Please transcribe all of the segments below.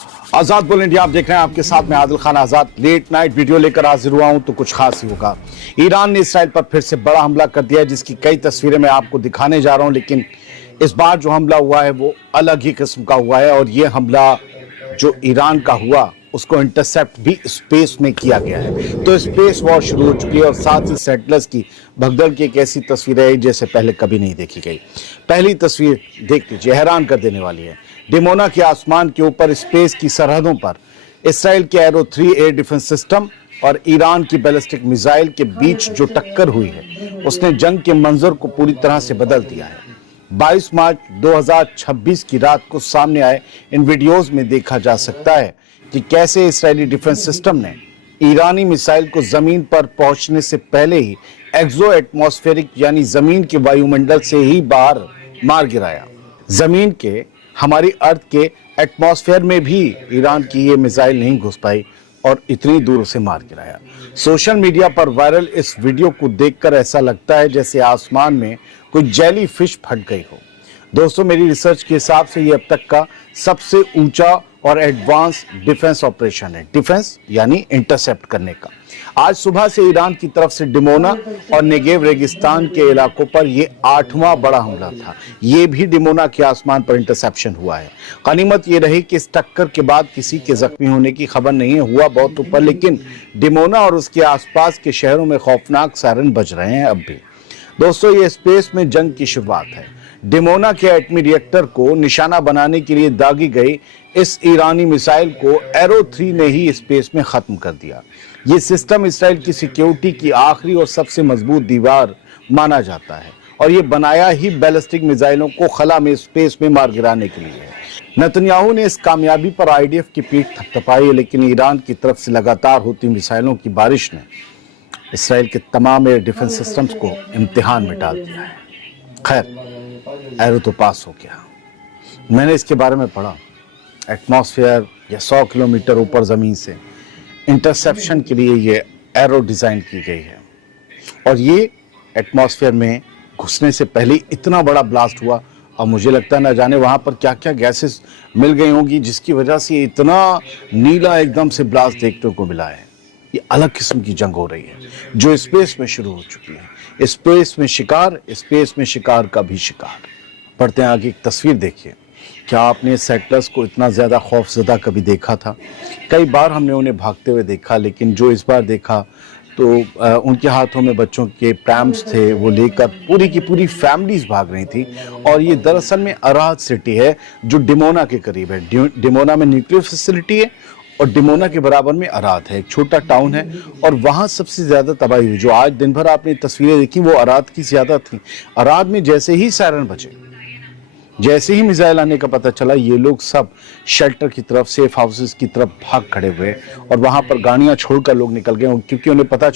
आजाद बोल इंडिया आप देख रहे हैं, आपके साथ में आदिल खान आजाद लेट नाइट वीडियो लेकर हाजिर हुआ हूं। तो कुछ खास ही होगा। ईरान ने इसराइल पर फिर से बड़ा हमला कर दिया है, जिसकी कई तस्वीरें मैं आपको दिखाने जा रहा हूं। लेकिन इस बार जो हमला हुआ है वो अलग ही किस्म का हुआ है, और ये हमला जो ईरान का हुआ उसको इंटरसेप्ट भी स्पेस में किया गया है। तो स्पेस वॉर शुरू हो चुकी है, और साथ ही सेटलर्स की भगदड़ की एक ऐसी तस्वीर है जैसे पहले कभी नहीं देखी गई। पहली तस्वीर देख लीजिए, हैरान कर देने वाली है। डिमोना के आसमान के ऊपर स्पेस की सरहदों पर इसराइल के एरो 3 एयर डिफेंस सिस्टम और ईरान की बैलिस्टिक मिसाइल के बीच जो टक्कर हुई है उसने जंग के मंजर को पूरी तरह से बदल दिया है। 22 मार्च 2026 की रात को सामने आए इन वीडियोस में देखा जा सकता है कि कैसे इस्राएली डिफेंस सिस्टम ने ईरानी मिसाइल को जमीन पर पहुंचने से पहले ही एक्सो एटमॉस्फेरिक यानी जमीन के वायुमंडल से ही बाहर मार गिराया। जमीन के हमारी अर्थ के एटमॉस्फेयर में भी ईरान की ये मिसाइल नहीं घुस पाई और इतनी दूर से मार गिराया। सोशल मीडिया पर वायरल इस वीडियो को देखकर ऐसा लगता है जैसे आसमान में कोई जेली फिश फट गई हो। दोस्तों, मेरी रिसर्च के हिसाब से ये अब तक का सबसे ऊंचा और एडवांस डिफेंस ऑपरेशन है। डिफेंस यानी इंटरसेप्ट करने का। आज सुबह से ईरान की तरफ से डिमोना और नेगेव रेगिस्तान के इलाकों पर ये 8वां बड़ा हमला था। ये भी डिमोना के आसमान पर इंटरसेप्शन हुआ है। गनीमत ये रही कि इस टक्कर के बाद किसी के जख्मी होने की खबर नहीं है। हुआ बहुत ऊपर, लेकिन डिमोना और उसके आसपास के शहरों में खौफनाक सायरन बज रहे हैं अब भी। दोस्तों, ये स्पेस में जंग की शुरुआत है। डिमोना के एटमी रिएक्टर को निशाना बनाने के लिए दागी गई इस ईरानी मिसाइल को एरो 3 ने ही स्पेस में खत्म कर दिया। ये सिस्टम इसराइल की सिक्योरिटी की आखिरी और सबसे मजबूत दीवार माना जाता है, और ये बनाया ही बैलिस्टिक मिसाइलों को खला में स्पेस में मार गिराने के लिए है। नेतन्याहू ने इस कामयाबी पर आईडीएफ की पीठ थपथपाई है, लेकिन ईरान की तरफ से लगातार होती मिसाइलों की बारिश ने इसराइल के तमाम एयर डिफेंस सिस्टम्स को इम्तिहान में डाल दिया है। खैर, एरो तो पास हो गया। मैंने इसके बारे में पढ़ा, एटमॉस्फेयर या 100 किलोमीटर ऊपर जमीन से इंटरसेप्शन के लिए ये एरो डिजाइन की गई है, और ये एटमॉस्फेयर में घुसने से पहले इतना बड़ा ब्लास्ट हुआ, और मुझे लगता है ना जाने वहां पर क्या क्या गैसेस मिल गई होंगी जिसकी वजह से इतना नीला एकदम से ब्लास्ट देखने को मिला है। ये अलग किस्म की जंग हो रही है जो स्पेस में शुरू हो चुकी है। स्पेस में शिकार, स्पेस में शिकार का भी शिकार। बढ़ते हैं आगे, एक तस्वीर देखिए। क्या आपने सेटलर्स को इतना ज़्यादा खौफजदा कभी देखा था? कई बार हमने उन्हें भागते हुए देखा, लेकिन जो इस बार देखा तो उनके हाथों में बच्चों के प्रैम्स थे, वो लेकर पूरी की पूरी फैमिलीज भाग रही थी। और ये दरअसल में अराद सिटी है जो डिमोना के करीब है। डिमोना में न्यूक्लियर फैसिलिटी है, और डिमोना के बराबर में अराद है, एक छोटा टाउन है, और वहाँ सबसे ज़्यादा तबाही हुई। जो आज दिन भर आपने तस्वीरें देखी वो अराद की ज़्यादा थी। अराद में जैसे ही सायरन बजे, जैसे ही मिसाइल आने का पता चला, ये लोग सब शेल्टर की तरफ, सेफ हाउसेस की तरफ भाग खड़े हुए, और वहाँ पर गाड़ियाँ छोड़कर लोग निकल गए, क्योंकि उन्हें पता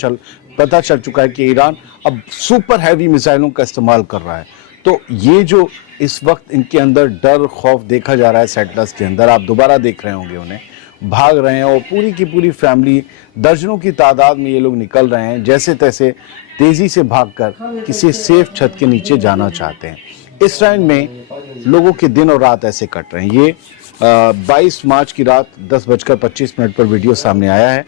चल चुका है कि ईरान अब सुपर हैवी मिसाइलों का इस्तेमाल कर रहा है। तो ये जो इस वक्त इनके अंदर डर खौफ देखा जा रहा है सेटलर्स के अंदर, आप दोबारा देख रहे होंगे उन्हें भाग रहे हैं, और पूरी की पूरी फैमिली दर्जनों की तादाद में ये लोग निकल रहे हैं, जैसे तैसे तेजी से भागकर किसी सेफ छत के नीचे जाना चाहते हैं। इसराइल में लोगों के दिन और रात ऐसे कट रहे हैं। ये 22 मार्च की रात 10:25 पर वीडियो सामने आया है,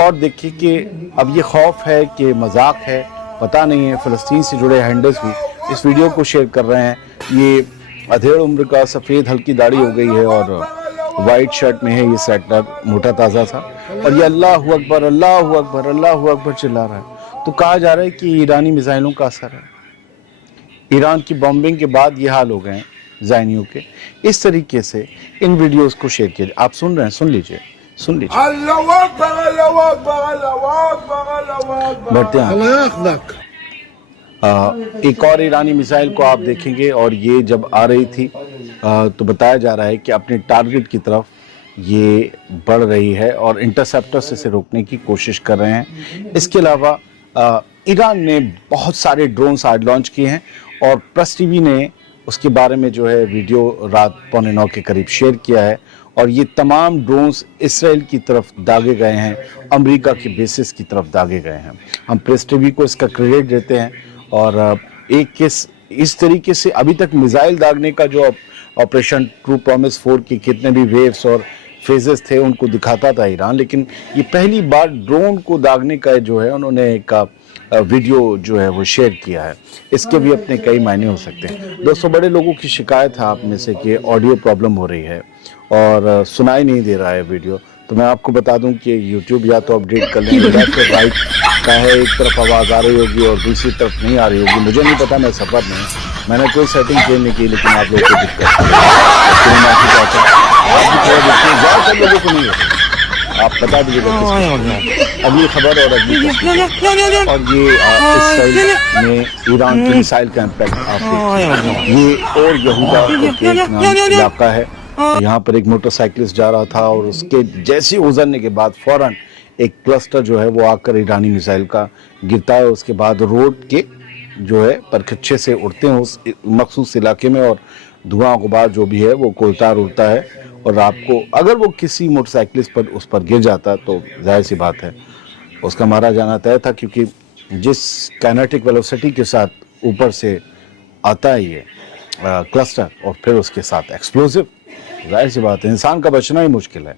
और देखिए कि अब ये खौफ है कि मजाक है, पता नहीं है। फ़लस्तीन से जुड़े हैंडल्स भी इस वीडियो को शेयर कर रहे हैं। ये अधेड़ उम्र का, सफ़ेद हल्की दाढ़ी हो गई है और वाइट शर्ट में है ये सेटलर, मोटा ताज़ा सा, और ये अल्लाहू अकबर अल्लाहू अकबर अल्लाहू अकबर चिल्ला रहा है। तो कहा जा रहा है कि ईरानी मिसाइलों का असर है। ईरान की बॉम्बिंग के बाद ये हाल हो गए हैं ज़ायनियों के। इस तरीके से इन वीडियोस को शेयर किया। आप सुन रहे हैं, सुन लीजिए। बढ़ते हैं, एक और ईरानी मिसाइल को आप देखेंगे, और ये जब आ रही थी तो बताया जा रहा है कि अपने टारगेट की तरफ ये बढ़ रही है और इंटरसेप्टर से इसे रोकने की कोशिश कर रहे हैं। इसके अलावा ईरान ने बहुत सारे ड्रोन्स आज लॉन्च किए हैं, और प्रेस टीवी ने उसके बारे में जो है वीडियो रात 8:45 के करीब शेयर किया है। और ये तमाम ड्रोन्स इसराइल की तरफ दागे गए हैं, अमेरिका के बेसिस की तरफ दागे गए हैं। हम प्रेस टीवी को इसका क्रेडिट देते हैं, और एक इस तरीके से अभी तक मिसाइल दागने का जो ऑपरेशन ट्रू प्रॉमिस 4 की कितने भी वेव्स और फेजेस थे उनको दिखाता था ईरान, लेकिन ये पहली बार ड्रोन को दागने का जो है उन्होंने एक वीडियो जो है वो शेयर किया है। इसके भी अपने कई मायने हो सकते हैं। दोस्तों, बड़े लोगों की शिकायत है आप में से कि ऑडियो प्रॉब्लम हो रही है और सुनाई नहीं दे रहा है वीडियो। तो मैं आपको बता दूं कि YouTube या तो अपडेट कर लें, लेफ्ट और राइट का है, एक तरफ आवाज़ आ रही होगी और दूसरी तरफ नहीं आ रही होगी। मुझे नहीं पता, मैं सफर में हूं, मैंने कोई सेटिंग चेंज नहीं की, लेकिन आप लोगों को दिक्कत ज़्यादातर लोगों को नहीं है। आप बता दीजिएगा अगली खबर और अगली और ये इसराइल में ईरान की मिसाइल का इम्पैक्ट आप ये और यहूदा के नाम इलाका है। यहाँ पर एक मोटरसाइकिलिस्ट जा रहा था और उसके जैसे उजरने के बाद फौरन एक क्लस्टर जो है वो आकर ईरानी मिसाइल का गिरता है। उसके बाद रोड के जो है परखच्चे से उड़ते हैं उस मखसूस इलाके में और धुआं गुबार जो भी है वो कोलतार उड़ता है। और आपको अगर वो किसी मोटरसाइकिलिस्ट पर उस पर गिर जाता तो जाहिर सी बात है उसका मारा जाना तय था, क्योंकि जिस काइनेटिक वेलोसिटी के साथ ऊपर से आता है ये क्लस्टर और फिर उसके साथ एक्सप्लोसिव, जाहिर सी बात है इंसान का बचना ही मुश्किल है।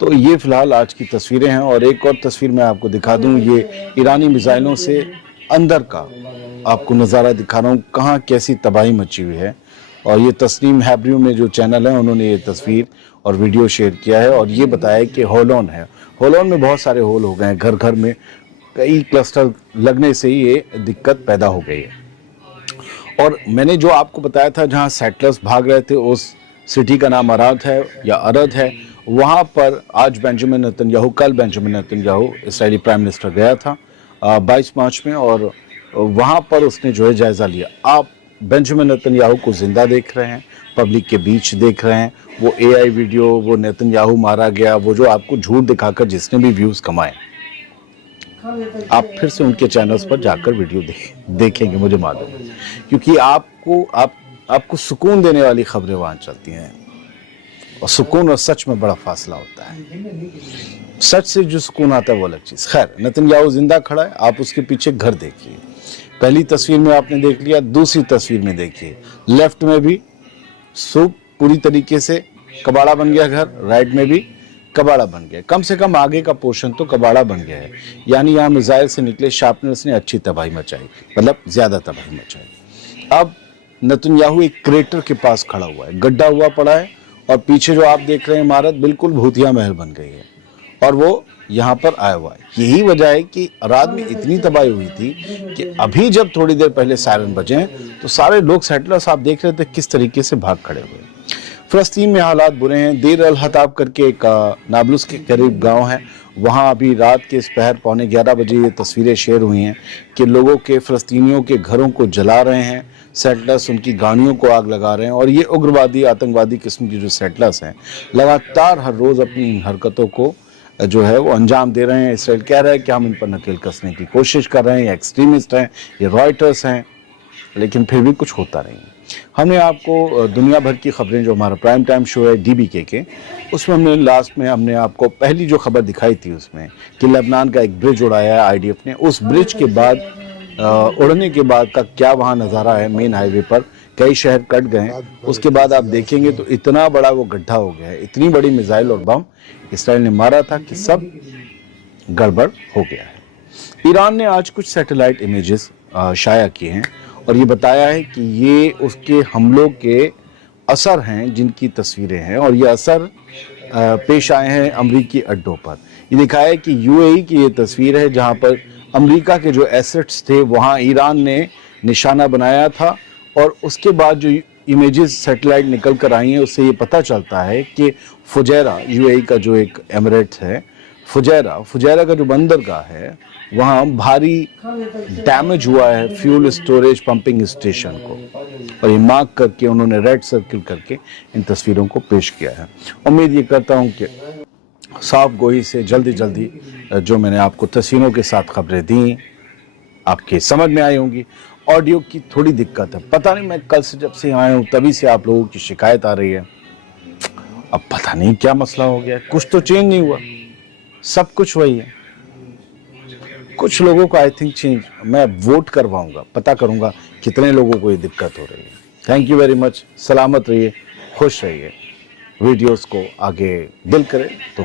तो ये फिलहाल आज की तस्वीरें हैं और एक और तस्वीर मैं आपको दिखा दूं, ये ईरानी मिसाइलों से अंदर का आपको नज़ारा दिखा रहा हूँ, कहाँ कैसी तबाही मची हुई है। और ये तस्नीम हैब्रियो में जो चैनल है उन्होंने ये तस्वीर और वीडियो शेयर किया है और ये बताया कि होलोन है, होलोन में बहुत सारे होल हो गए हैं, घर घर में कई क्लस्टर लगने से ही ये दिक्कत पैदा हो गई है। और मैंने जो आपको बताया था जहाँ सेटलर्स भाग रहे थे उस सिटी का नाम अराद है या अरद है, वहाँ पर आज बेंजामिन नेतन्याहू, कल बेंजामिन नेतन्याहू इस्राएली प्राइम मिनिस्टर गया था 22 मार्च में और वहाँ पर उसने जो है जायज़ा लिया। आप बेंजामिन नेतन्याहू को जिंदा देख रहे हैं, पब्लिक के बीच देख रहे हैं, वो AI वीडियो, वो नेतन्याहू मारा गया, वो जो आपको झूठ दिखाकर जिसने भी व्यूज़ कमाए, आप फिर से उनके चैनल्स पर जाकर वीडियो देखेंगे, मुझे मालूम है, क्योंकि आपको सुकून देने वाली खबरें वहाँ चलती हैं और सुकून और सच में बड़ा फासला होता है। सच से जो सुकून आता है वो अलग चीज़। खैर, नेतन्याहू जिंदा खड़ा है, आप उसके पीछे घर देखिए। पहली तस्वीर में आपने देख लिया, दूसरी तस्वीर में देखिए, लेफ्ट में भी सूप पूरी तरीके से कबाड़ा बन गया घर, राइट में भी कबाड़ा बन गया, कम से कम आगे का पोर्शन तो कबाड़ा बन गया है। यानी यहाँ मिसाइल से निकले शार्पनर्स ने अच्छी तबाही मचाई, मतलब ज्यादा तबाही मचाई। अब नेतन्याहू एक क्रेटर के पास खड़ा हुआ है, गड्ढा हुआ पड़ा है और पीछे जो आप देख रहे हैं इमारत बिल्कुल भूतिया महल बन गई है और वो यहाँ पर आया हुआ है। यही वजह है कि रात में इतनी तबाही हुई थी कि अभी जब थोड़ी देर पहले सायरन बजे तो सारे लोग सेटलर्स आप देख रहे थे किस तरीके से भाग खड़े हुए। फलस्तीन में हालात बुरे हैं। देर अल हताब करके एक नाबलुस के करीब गांव है, वहाँ अभी रात के इस पहर 11:15 बजे ये तस्वीरें शेयर हुई हैं कि लोगों के फलस्तीनियों के घरों को जला रहे हैं सेटलर्स, उनकी गाड़ियों को आग लगा रहे हैं और ये उग्रवादी आतंकवादी किस्म की जो सेटलर्स हैं लगातार हर रोज़ अपनी इन हरकतों को जो है वो अंजाम दे रहे हैं। इसराइल कह रहा है कि हम इन पर नकेल कसने की कोशिश कर रहे हैं, ये एक्सट्रीमिस्ट हैं, ये रॉयटर्स हैं, लेकिन फिर भी कुछ होता नहीं है। हमने आपको दुनिया भर की खबरें, जो हमारा प्राइम टाइम शो है DBK के, उसमें हमने लास्ट में हमने आपको पहली जो खबर दिखाई थी उसमें कि लेबनान का एक ब्रिज उड़ाया है IDF ने। उस ब्रिज के बाद उड़ने के बाद का क्या वहाँ नज़ारा है, मेन हाईवे पर कई शहर कट गए। उसके बाद आप देखेंगे तो इतना बड़ा वो गड्ढा हो गया है, इतनी बड़ी मिसाइल और बम इसराइल ने मारा था कि सब गड़बड़ हो गया है। ईरान ने आज कुछ सैटेलाइट इमेजेस शाया किए हैं और ये बताया है कि ये उसके हमलों के असर हैं जिनकी तस्वीरें हैं और ये असर पेश आए हैं अमरीकी अड्डों पर। ये दिखाया है कि UAE की ये तस्वीर है जहाँ पर अमरीका के जो एसेट्स थे वहाँ ईरान ने निशाना बनाया था और उसके बाद जो इमेजेस सैटेलाइट निकल कर आई हैं उससे ये पता चलता है कि फुजैरा, UAE का जो एक एमिरेट्स है, फुजैरा का जो बंदरगाह है वहाँ भारी डैमेज हुआ है फ्यूल स्टोरेज पंपिंग स्टेशन को और ये मार्क करके उन्होंने रेड सर्किल करके इन तस्वीरों को पेश किया है। उम्मीद ये करता हूँ कि साफ गोई से जल्दी जल्दी जो मैंने आपको तस्वीरों के साथ खबरें दी आपके समझ में आई होंगी। ऑडियो की थोड़ी दिक्कत है, पता नहीं, मैं कल से जब से आया हूँ तभी से आप लोगों की शिकायत आ रही है। अब पता नहीं क्या मसला हो गया, कुछ तो चेंज नहीं हुआ, सब कुछ वही है। कुछ लोगों को आई थिंक चेंज, मैं वोट करवाऊंगा, पता करूंगा कितने लोगों को ये दिक्कत हो रही है। थैंक यू वेरी मच, सलामत रहिए, खुश रहिए। वीडियोस को आगे दिल करें तो